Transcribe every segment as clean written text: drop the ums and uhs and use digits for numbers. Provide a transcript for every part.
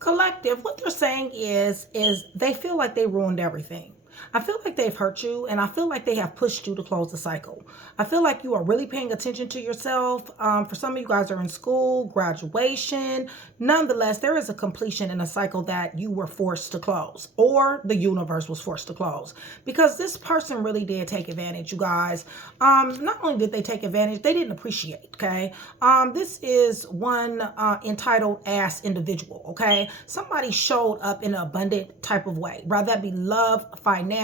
Collective, what they're saying is they feel like they ruined everything. I feel like they've hurt you, and I feel like they have pushed you to close the cycle. I feel like you are really paying attention to yourself. For some of you guys are in school, graduation. Nonetheless, there is a completion in a cycle that you were forced to close, or the universe was forced to close, because this person really did take advantage, you guys. Not only did they take advantage, they didn't appreciate. Okay, this is one entitled ass individual. Okay, somebody showed up in an abundant type of way, whether that be love, financial,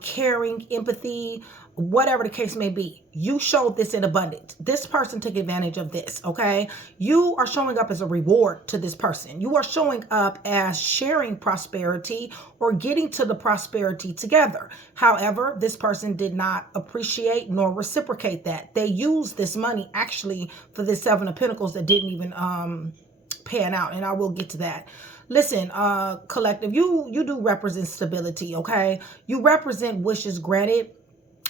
caring, empathy, whatever the case may be. You showed this in abundance. This person took advantage of this. Okay, you are showing up as a reward to this person. You are showing up as sharing prosperity or getting to the prosperity together. However, this person did not appreciate nor reciprocate that. They used this money actually for this Seven of Pentacles that didn't even pan out, and I will get to that. Listen, collective, you do represent stability. Okay, you represent wishes granted.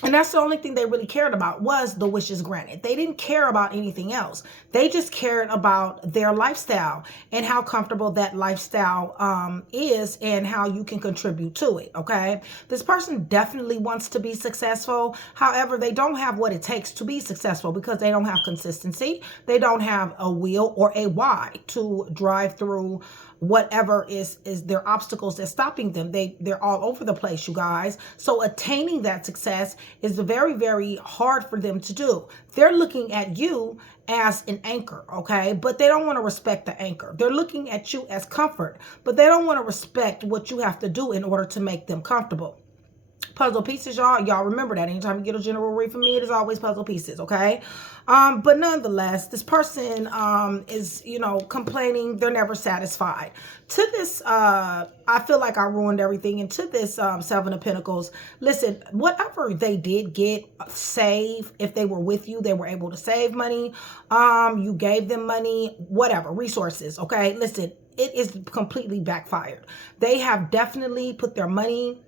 And that's the only thing they really cared about, was the wishes granted. They didn't care about anything else. They just cared about their lifestyle and how comfortable that lifestyle is, and how you can contribute to it. Okay, this person definitely wants to be successful. However, they don't have what it takes to be successful, because they don't have consistency. They don't have a will or a why to drive through whatever is their obstacles that's stopping them. They're all over the place, you guys. So attaining that success is very, very hard for them to do. They're looking at you as an anchor, okay? But they don't want to respect the anchor. They're looking at you as comfort, but they don't want to respect what you have to do in order to make them comfortable. Puzzle pieces, y'all remember that anytime you get a general read from me, it is always puzzle pieces. Okay, but nonetheless, this person is, complaining. They're never satisfied. To this, I feel like I ruined everything. And to this Seven of Pentacles, listen, whatever they did get, save. If they were with you, they were able to save money. You gave them money, whatever, resources. Okay, listen, it is completely backfired. They have definitely put their money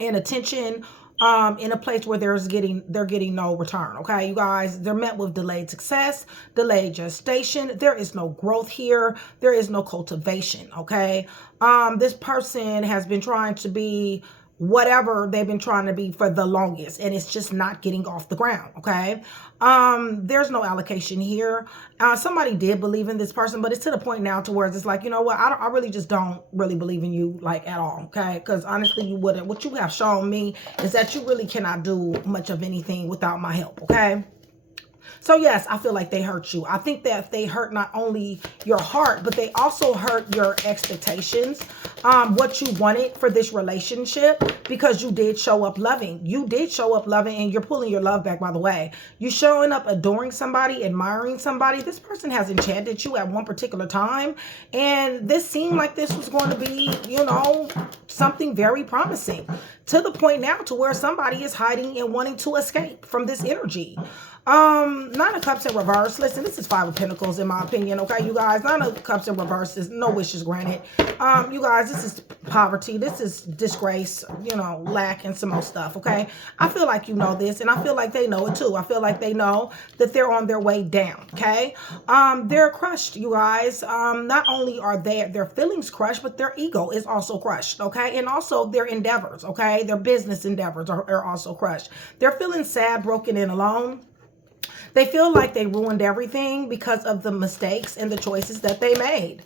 and attention in a place where they're getting no return. Okay, you guys, they're met with delayed success, delayed gestation. There is no growth here. There is no cultivation. Okay, this person has been trying to be whatever they've been trying to be for the longest, and it's just not getting off the ground. Okay, there's no allocation here. Somebody did believe in this person, but it's to the point now to where it's like, you know what, I really just don't really believe in you, like, at all. Okay, because honestly, you wouldn't. What you have shown me is that you really cannot do much of anything without my help. Okay, so yes, I feel like they hurt you. I think that they hurt not only your heart, but they also hurt your expectations, what you wanted for this relationship, because you did show up loving. You did show up loving, and you're pulling your love back, by the way. You showing up adoring somebody, admiring somebody. This person has enchanted you at one particular time, and this seemed like this was going to be, something very promising, to the point now to where somebody is hiding and wanting to escape from this energy. Nine of Cups in reverse. Listen, this is Five of Pentacles in my opinion. Okay, you guys, Nine of Cups in reverse is no wishes granted. You guys, this is poverty. This is disgrace, lack and some more stuff. Okay, I feel like you know this, and I feel like they know it too. I feel like they know that they're on their way down. Okay, they're crushed, you guys. Not only are their feelings crushed, but their ego is also crushed. Okay, and also their endeavors. Okay, their business endeavors are also crushed. They're feeling sad, broken, and alone. They feel like they ruined everything because of the mistakes and the choices that they made.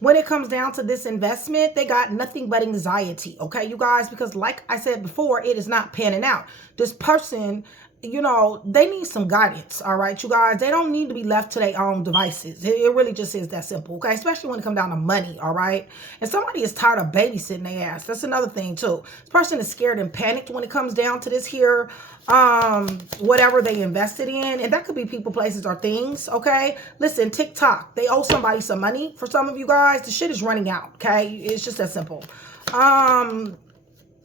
When it comes down to this investment, they got nothing but anxiety, okay, you guys? Because like I said before, it is not panning out. This person, they need some guidance, all right, you guys? They don't need to be left to their own devices. It really just is that simple, okay? Especially when it comes down to money, all right? And somebody is tired of babysitting their ass. That's another thing, too. This person is scared and panicked when it comes down to this here, whatever they invested in. And that could be people, places, or things, okay? Listen, TikTok, they owe somebody some money. For some of you guys, the shit is running out, okay? It's just that simple.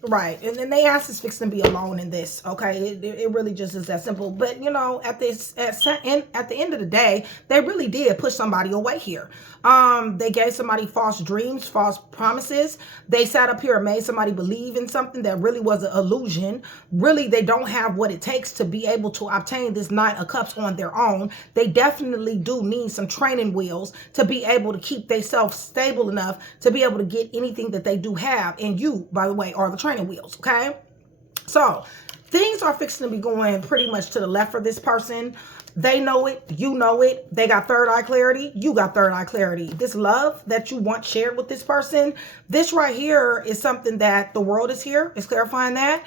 Right, and then they asked is fixing to be alone in this. Okay, it really just is that simple. But at the end of the day, they really did push somebody away here. They gave somebody false dreams, false promises. They sat up here and made somebody believe in something that really was an illusion. Really, they don't have what it takes to be able to obtain this Nine of Cups on their own. They definitely do need some training wheels to be able to keep themselves stable enough to be able to get anything that they do have. And you, by the way, are the training wheels, okay? So things are fixing to be going pretty much to the left for this person. They know it. You know it. They got third eye clarity. You got third eye clarity. This love that you want shared with this person, this right here is something that the world is here. It's clarifying that.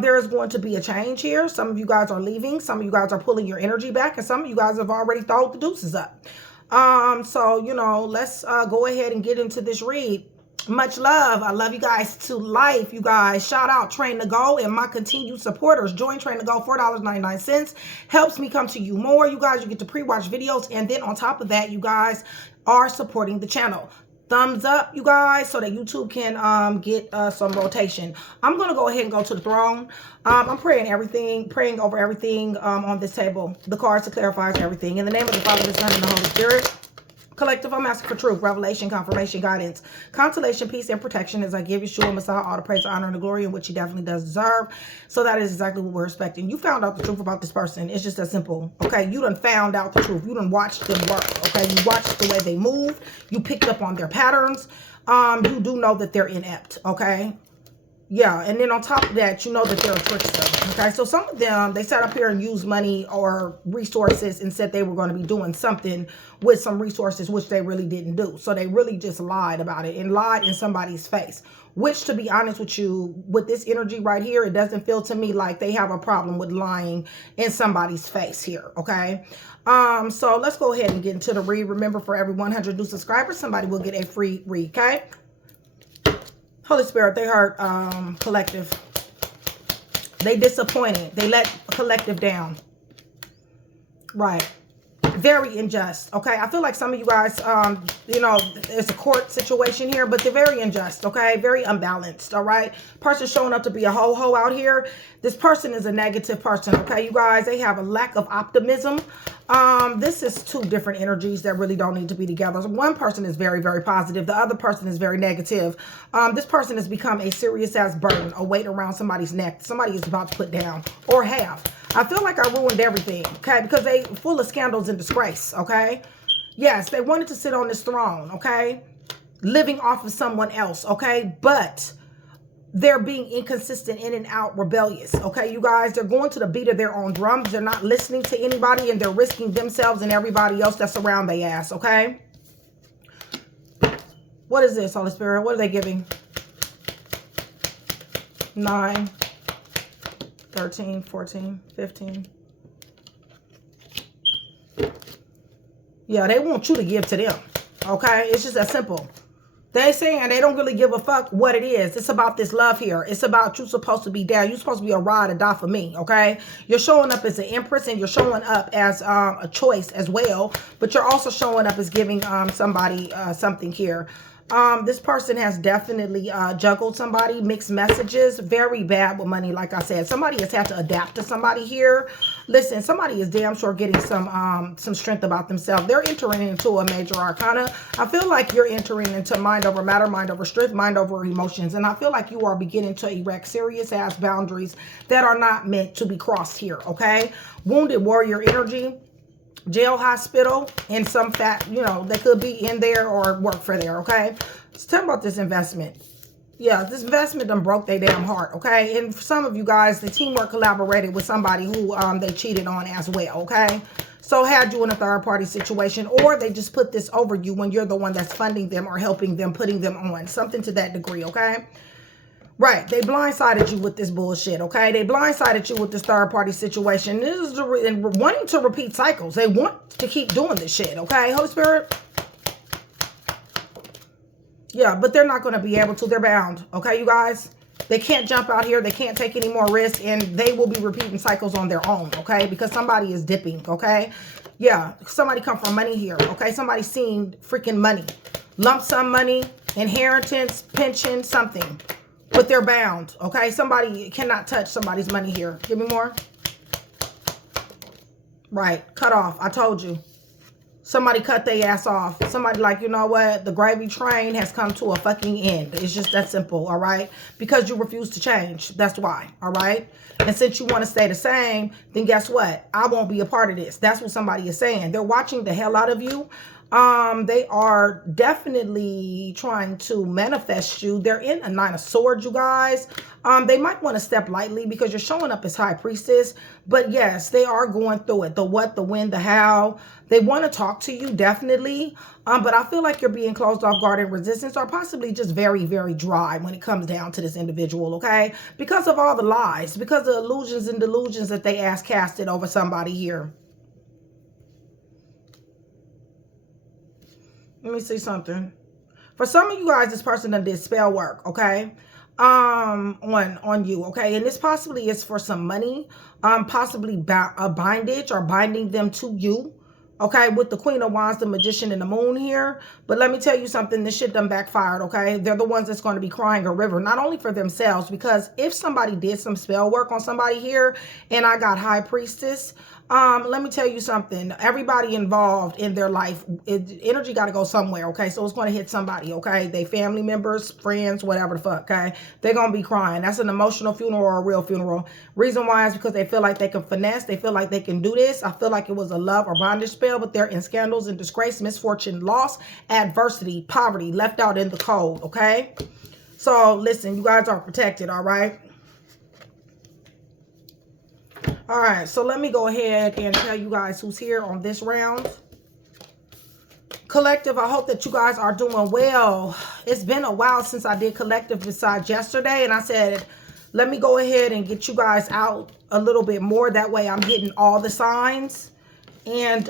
There is going to be a change here. Some of you guys are leaving. Some of you guys are pulling your energy back. And some of you guys have already thrown the deuces up. So, you know, let's go ahead and get into this read. Much love. I love you guys to life, you guys. Shout out Train to Go and my continued supporters. Join Train to Go, $4.99. Helps me come to you more. You guys, you get to pre-watch videos. And then on top of that, you guys are supporting the channel. Thumbs up, you guys, so that YouTube can get some rotation. I'm going to go ahead and go to the throne. I'm praying over everything on this table. The cards to clarify everything. In the name of the Father, the Son, and the Holy Spirit. Collective, I'm asking for truth, revelation, confirmation, guidance, consolation, peace, and protection as I give Yeshua Messiah all the praise, honor, and the glory in which he definitely does deserve. So that is exactly what we're expecting. You found out the truth about this person. It's just that simple. Okay, you done found out the truth. You done watched them work. Okay, you watched the way they move. You picked up on their patterns. You do know that they're inept. Okay. Yeah, and then on top of that, you know that they're a trickster, okay? So some of them, they sat up here and used money or resources and said they were going to be doing something with some resources, which they really didn't do. So they really just lied about it and lied in somebody's face, which, to be honest with you, with this energy right here, it doesn't feel to me like they have a problem with lying in somebody's face here, okay? So let's go ahead and get into the read. Remember, for every 100 new subscribers, somebody will get a free read, okay? Holy Spirit, they hurt collective. They disappointed. They let collective down. Right. Very unjust. Okay. I feel like some of you guys, you know, there's a court situation here, but they're very unjust. Okay. Very unbalanced. All right. Person showing up to be a ho-ho out here. This person is a negative person. Okay. You guys, they have a lack of optimism. This is two different energies that really don't need to be together. So one person is very, very positive. The other person is very negative. This person has become a serious ass burden, a weight around somebody's neck. Somebody is about to put down or have. I feel like I ruined everything, okay? Because they full of scandals and disgrace, okay? Yes, they wanted to sit on this throne, okay? Living off of someone else, okay? But they're being inconsistent, in and out, rebellious, okay? You guys, they're going to the beat of their own drums. They're not listening to anybody, and they're risking themselves and everybody else that's around their ass, okay? What is this, Holy Spirit? What are they giving? 9, 13, 14, 15. Yeah, they want you to give to them, okay? It's just that simple. They're saying they don't really give a fuck what it is. It's about this love here. It's about you supposed to be down. You're supposed to be a ride or die for me, okay? You're showing up as an empress, and you're showing up as a choice as well. But you're also showing up as giving somebody something here. This person has definitely juggled somebody, mixed messages, very bad with money. Like I said, somebody has had to adapt to somebody here. Listen, somebody is damn sure getting some strength about themselves. They're entering into a major arcana. I feel like you're entering into mind over matter, mind over strength, mind over emotions. And I feel like you are beginning to erect serious ass boundaries that are not meant to be crossed here, okay? Wounded warrior energy. Jail, hospital, and some fat, you know, they could be in there or work for there, okay? Let's tell about this investment. Yeah, this investment done broke their damn heart, okay? And for some of you guys, the teamwork collaborated with somebody who they cheated on as well, okay? So had you in a third-party situation, or they just put this over you when you're the one that's funding them or helping them, putting them on. Something to that degree, okay? Right, they blindsided you with this bullshit, okay? They blindsided you with this third-party situation. This is and wanting to repeat cycles. They want to keep doing this shit, okay? Holy Spirit? Yeah, but they're not going to be able to. They're bound, okay, you guys? They can't jump out here. They can't take any more risk, and they will be repeating cycles on their own, okay? Because somebody is dipping, okay? Yeah, somebody come from money here, okay? Somebody seen freaking money. Lump sum money, inheritance, pension, something. But they're bound, okay? Somebody cannot touch somebody's money here. Give me more. Right, cut off. I told you. Somebody cut their ass off. Somebody like, you know what? The gravy train has come to a fucking end. It's just that simple, all right? Because you refuse to change. That's why, all right? And since you want to stay the same, then guess what? I won't be a part of this. That's what somebody is saying. They're watching the hell out of you. They are definitely trying to manifest you. They're in a 9 of Swords, you guys. They might want to step lightly because you're showing up as High Priestess. But yes, they are going through it. The what, the when, the how. They want to talk to you, definitely. But I feel like you're being closed off guard and resistance, or possibly just very, very dry when it comes down to this individual, okay? Because of all the lies, because of the illusions and delusions that they ass casted over somebody here. Let me see something. For some of you guys, this person done did spell work, okay? On you, okay? And this possibly is for some money, possibly a bindage or binding them to you, okay? With the Queen of Wands, the Magician, and the Moon here. But let me tell you something, this shit done backfired, okay? They're the ones that's going to be crying a river, not only for themselves, because if somebody did some spell work on somebody here and I got High Priestess, let me tell you something. Everybody involved in their life, energy got to go somewhere, okay? So it's going to hit somebody, okay? They family members, friends, whatever the fuck, okay? They're going to be crying. That's an emotional funeral or a real funeral. Reason why is because they feel like they can finesse. They feel like they can do this. I feel like it was a love or bondage spell, but they're in scandals and disgrace, misfortune, loss, adversity, poverty, left out in the cold, okay? So listen, you guys are protected, all right? All right, so let me go ahead and tell you guys who's here on this round. Collective, I hope that you guys are doing well. It's been a while since I did collective besides yesterday, and I said, let me go ahead and get you guys out a little bit more. That way I'm hitting all the signs. And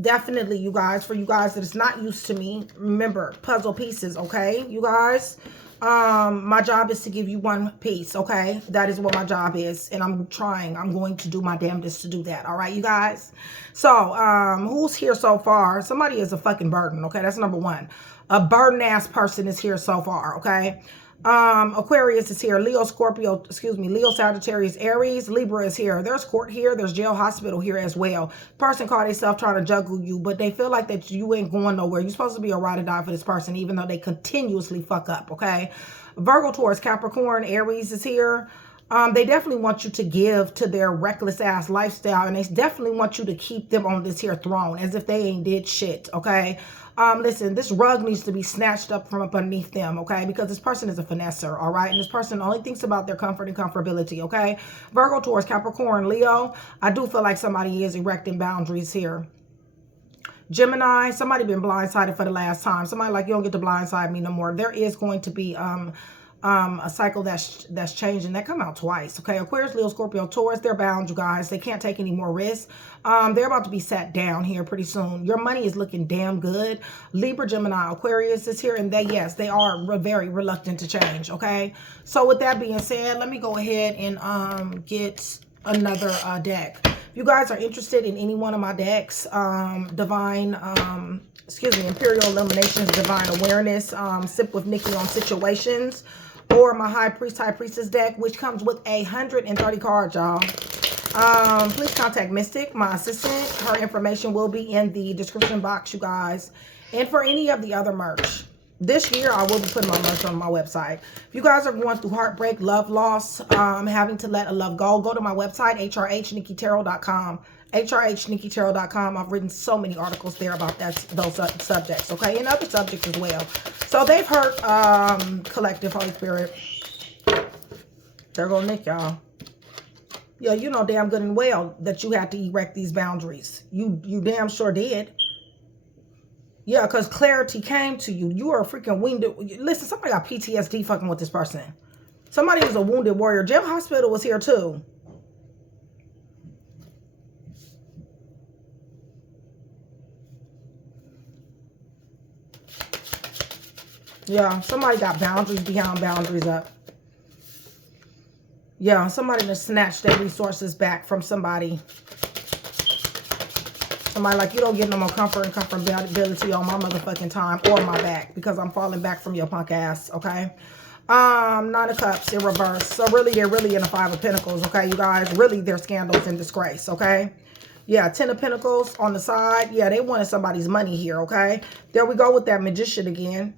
definitely, you guys, for you guys that is not used to me, remember, puzzle pieces, okay, you guys? My job is to give you one piece, okay? That is what my job is, and I'm going to do my damnedest to do that, all right, you guys? So, who's here so far? Somebody is a fucking burden, okay? That's number one. A burden-ass person is here so far, okay? Aquarius is here. Leo, Scorpio, Leo, Sagittarius, Aries, Libra is here. There's court here. There's jail, hospital here as well. Person called themselves trying to juggle you, but they feel like that you ain't going nowhere. You're supposed to be a ride or die for this person, even though they continuously fuck up, okay? Virgo, Taurus, Capricorn, Aries is here. They definitely want you to give to their reckless ass lifestyle, and they definitely want you to keep them on this here throne as if they ain't did shit, okay? Listen, this rug needs to be snatched up from up underneath them, okay? Because this person is a finesser, all right? And this person only thinks about their comfort and comfortability, okay? Virgo, Taurus, Capricorn, Leo, I do feel like somebody is erecting boundaries here. Gemini, somebody been blindsided for the last time. Somebody like, you don't get to blindside me no more. There is going to be a cycle that's changing. That come out twice, okay? Aquarius, Leo, Scorpio, Taurus, they're bound, you guys. They can't take any more risks. They're about to be sat down here pretty soon. Your money is looking damn good. Libra, Gemini, Aquarius is here, and they are very reluctant to change, okay? So with that being said, let me go ahead and get another deck. If you guys are interested in any one of my decks, Imperial Illuminations, Divine Awareness, Sip with Nikki on Situations, or my High Priest, High Priestess deck, which comes with 130 cards, y'all. Please contact Mystic, my assistant. Her information will be in the description box, you guys. And for any of the other merch, this year I will be putting my merch on my website. If you guys are going through heartbreak, love loss, having to let a love go to my website, hrhnikkitarot.com. hrhnikkitarot.com. I've written so many articles there about those subjects, okay, and other subjects as well. So they've heard collective, Holy Spirit. There go Nick, y'all. Yeah, you know damn good and well that you had to erect these boundaries. You damn sure did. Yeah, because clarity came to you. You are a freaking wounded. Listen, somebody got PTSD fucking with this person. Somebody was a wounded warrior. Jail hospital was here too. Yeah, somebody got boundaries beyond boundaries up. Yeah, somebody just snatched their resources back from somebody. Somebody like, you don't get no more comfort and comfortability on my motherfucking time or my back because I'm falling back from your punk ass, okay? 9 of Cups in reverse. So really, they're really in the 5 of Pentacles, okay, you guys? Really, they're scandals and disgrace, okay? Yeah, 10 of Pentacles on the side. Yeah, they wanted somebody's money here, okay? There we go with that Magician again.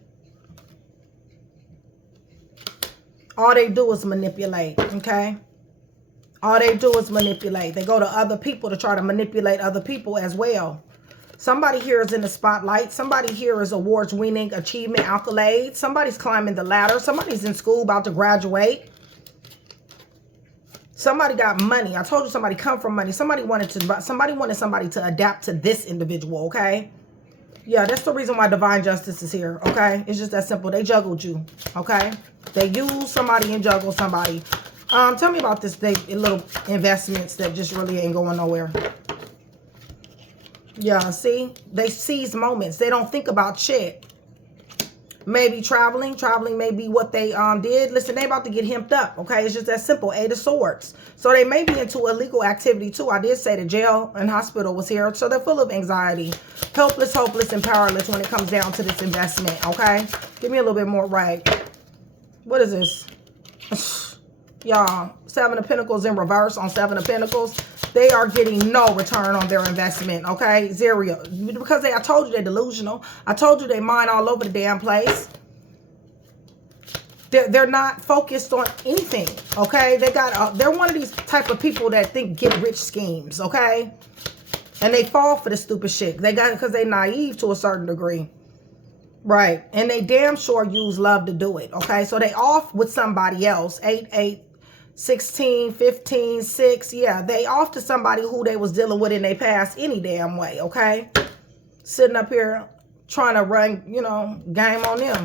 All they do is manipulate, okay? All they do is manipulate. They go to other people to try to manipulate other people as well. Somebody here is in the spotlight. Somebody here is awards winning, achievement, accolades. Somebody's climbing the ladder. Somebody's in school about to graduate. Somebody got money. I told you somebody come from money. Somebody wanted somebody to adapt to this individual, okay? Yeah, that's the reason why divine justice is here, okay? It's just that simple. They juggled you, okay? They use somebody and juggle somebody. Tell me about this little investments that just really ain't going nowhere. Yeah, see? They seize moments. They don't think about shit. Maybe traveling. Traveling may be what they did. Listen, they about to get hemped up, okay? It's just that simple. 8 of Swords. So they may be into illegal activity too. I did say the jail and hospital was here. So they're full of anxiety. Helpless, hopeless, and powerless when it comes down to this investment, okay? Give me a little bit more right. What is this? Y'all, 7 of Pentacles in reverse on 7 of Pentacles. They are getting no return on their investment, okay? Zero. Because I told you they're delusional. I told you they mind all over the damn place. They're not focused on anything, okay? They're one of these type of people that think get rich schemes, okay? And they fall for the stupid shit. Because they naive to a certain degree. Right. And they damn sure use love to do it, okay? So they off with somebody else. 8, 8. 16, 15, 6. Yeah, they off to somebody who they was dealing with in their past any damn way, okay? Sitting up here trying to run, you know, game on them.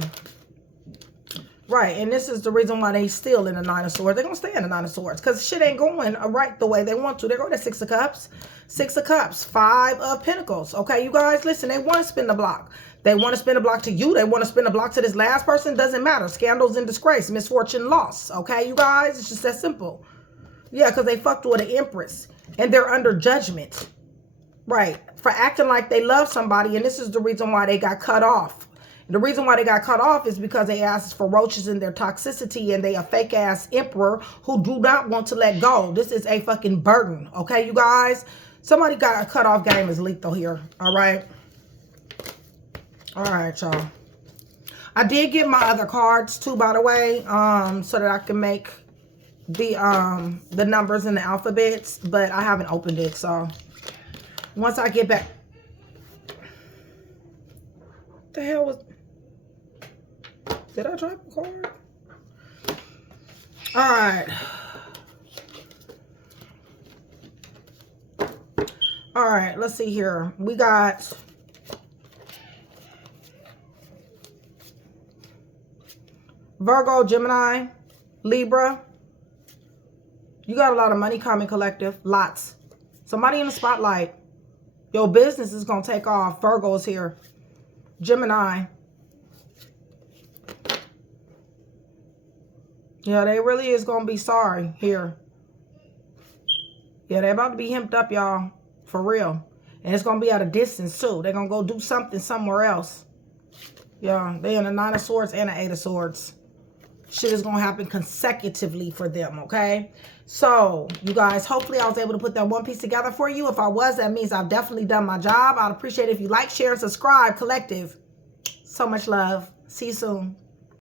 Right, and this is the reason why they still in the 9 of Swords. They're going to stay in the 9 of Swords because shit ain't going right the way they want to. They're going to 6 of Cups. 6 of Cups. 5 of Pentacles. Okay, you guys, listen, they want to spin the block. They want to spin the block to you. They want to spin the block to this last person. Doesn't matter. Scandals and disgrace. Misfortune, loss. Okay, you guys? It's just that simple. Yeah, because they fucked with an Empress. And they're under judgment. Right. For acting like they love somebody. And this is the reason why they got cut off. The reason why they got cut off is because they asked for roaches in their toxicity. And they a fake ass emperor who do not want to let go. This is a fucking burden. Okay, you guys? Somebody got a cut off game is lethal here. All right. All right, y'all. I did get my other cards too, by the way, so that I can make the numbers and the alphabets, but I haven't opened it. So once I get back, what the hell was? Did I drop a card? All right. All right. Let's see here. We got. Virgo, Gemini, Libra. You got a lot of money, Karmic Collective. Lots. Somebody in the spotlight. Your business is going to take off. Virgo is here. Gemini. Yeah, they really is going to be sorry here. Yeah, they're about to be hemped up, y'all. For real. And it's going to be at a distance, too. They're going to go do something somewhere else. Yeah, they're in the 9 of Swords and the 8 of Swords. Shit is going to happen consecutively for them, okay? So, you guys, hopefully I was able to put that one piece together for you. If I was, that means I've definitely done my job. I'd appreciate it if you like, share, and subscribe, Collective. So much love. See you soon.